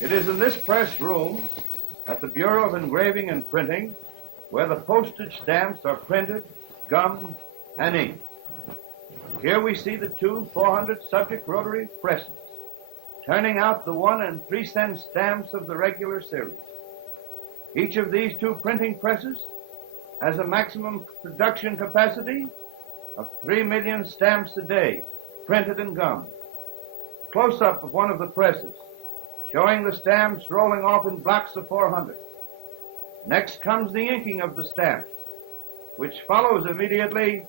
It is in this press room at the Bureau of Engraving and Printing where the postage stamps are printed, gummed, and inked. Here we see the two 400 subject rotary presses, turning out the 1 and 3 cent stamps of the regular series. Each of these two printing presses has a maximum production capacity of 3 million stamps a day, printed and gummed. Close-up of one of the presses, showing the stamps rolling off in blocks of 400. Next comes the inking of the stamps, which follows immediately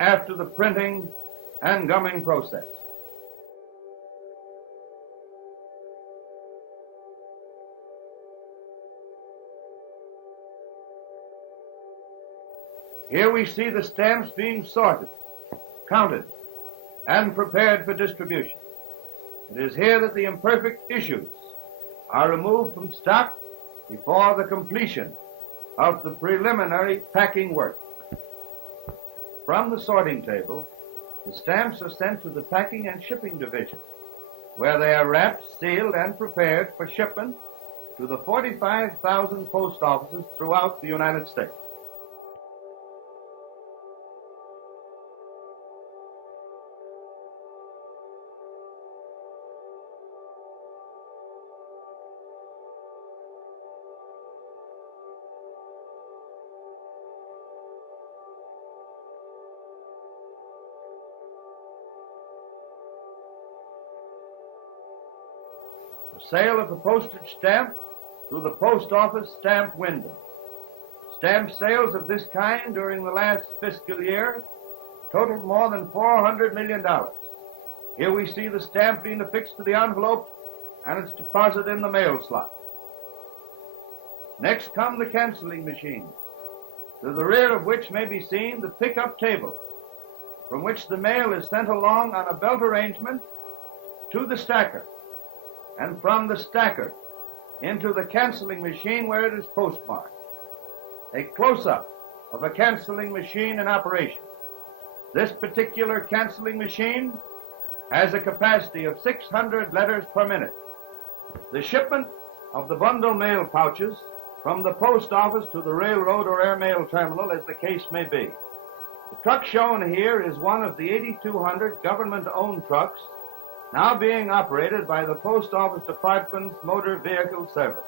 after the printing and gumming process. Here we see the stamps being sorted, counted, and prepared for distribution. It is here that the imperfect issues are removed from stock before the completion of the preliminary packing work. From the sorting table, the stamps are sent to the packing and shipping division, where they are wrapped, sealed, and prepared for shipment to the 45,000 post offices throughout the United States. Sale of the postage stamp through the post office stamp window. Stamp sales of this kind during the last fiscal year totaled more than $400 million. Here we see the stamp being affixed to the envelope and its deposit in the mail slot. Next come the canceling machines, to the rear of which may be seen the pickup table, from which the mail is sent along on a belt arrangement to the stacker, and from the stacker into the canceling machine where it is postmarked. A close-up of a canceling machine in operation. This particular canceling machine has a capacity of 600 letters per minute. The shipment of the bundle mail pouches from the post office to the railroad or airmail terminal, as the case may be. The truck shown here is one of the 8,200 government-owned trucks now being operated by the Post Office Department's Motor Vehicle Service.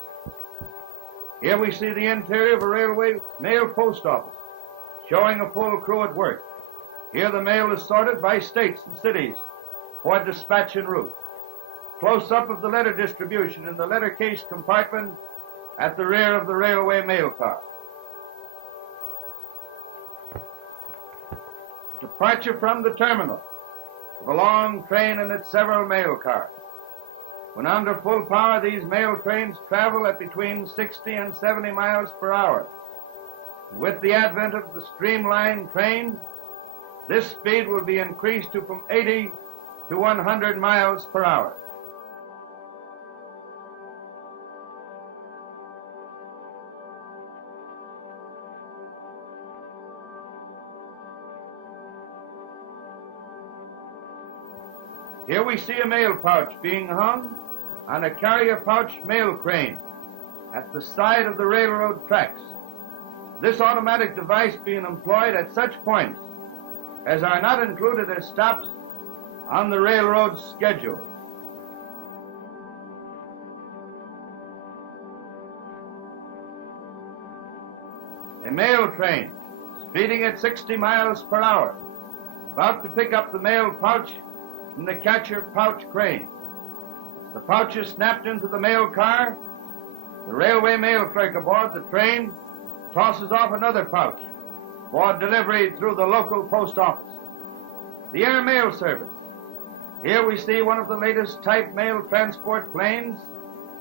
Here we see the interior of a railway mail post office, showing a full crew at work. Here the mail is sorted by states and cities for dispatch en route. Close-up of the letter distribution in the letter case compartment at the rear of the railway mail car. Departure from the terminal of a long train and its several mail cars. When under full power, these mail trains travel at between 60 and 70 miles per hour. With the advent of the streamlined train, this speed will be increased to from 80 to 100 miles per hour. Here we see a mail pouch being hung on a carrier pouch mail crane at the side of the railroad tracks. This automatic device being employed at such points as are not included as stops on the railroad schedule. A mail train speeding at 60 miles per hour, about to pick up the mail pouch from the catcher pouch crane. The pouch is snapped into the mail car. The railway mail clerk aboard the train tosses off another pouch for delivery through the local post office. The air mail service. Here we see one of the latest type mail transport planes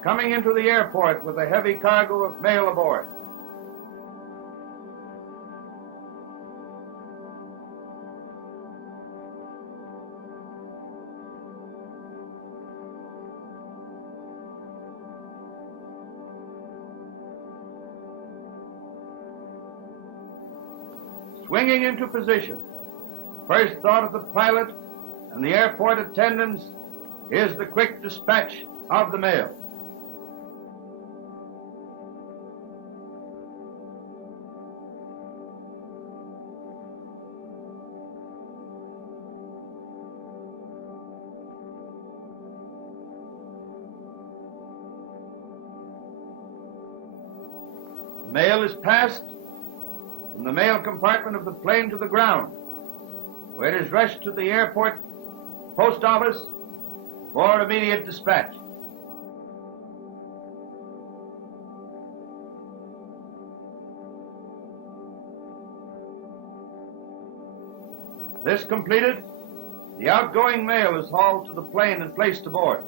coming into the airport with a heavy cargo of mail aboard. Swinging into position, first thought of the pilot and the airport attendants is the quick dispatch of the mail. Mail is passed from the mail compartment of the plane to the ground, where it is rushed to the airport post office for immediate dispatch. This completed, the outgoing mail is hauled to the plane and placed aboard.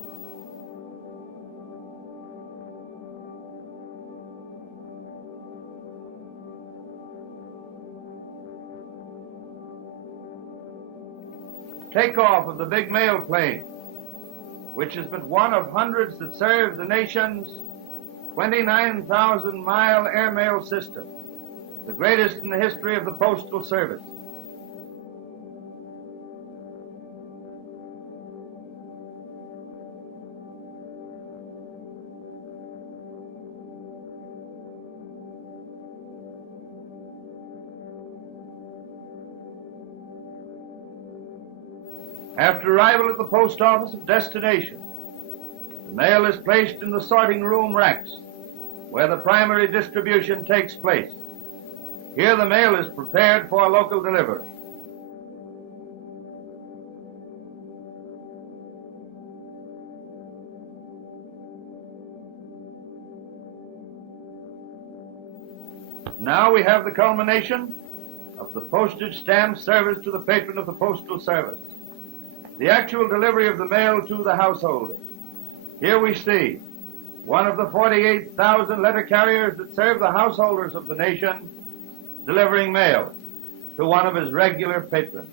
Takeoff of the big mail plane, which is but one of hundreds that serve the nation's 29,000-mile airmail system, the greatest in the history of the Postal Service. After arrival at the post office of destination, the mail is placed in the sorting room racks, where the primary distribution takes place. Here the mail is prepared for local delivery. Now we have the culmination of the postage stamp service to the patron of the Postal Service, the actual delivery of the mail to the householder. Here we see one of the 48,000 letter carriers that serve the householders of the nation delivering mail to one of his regular patrons.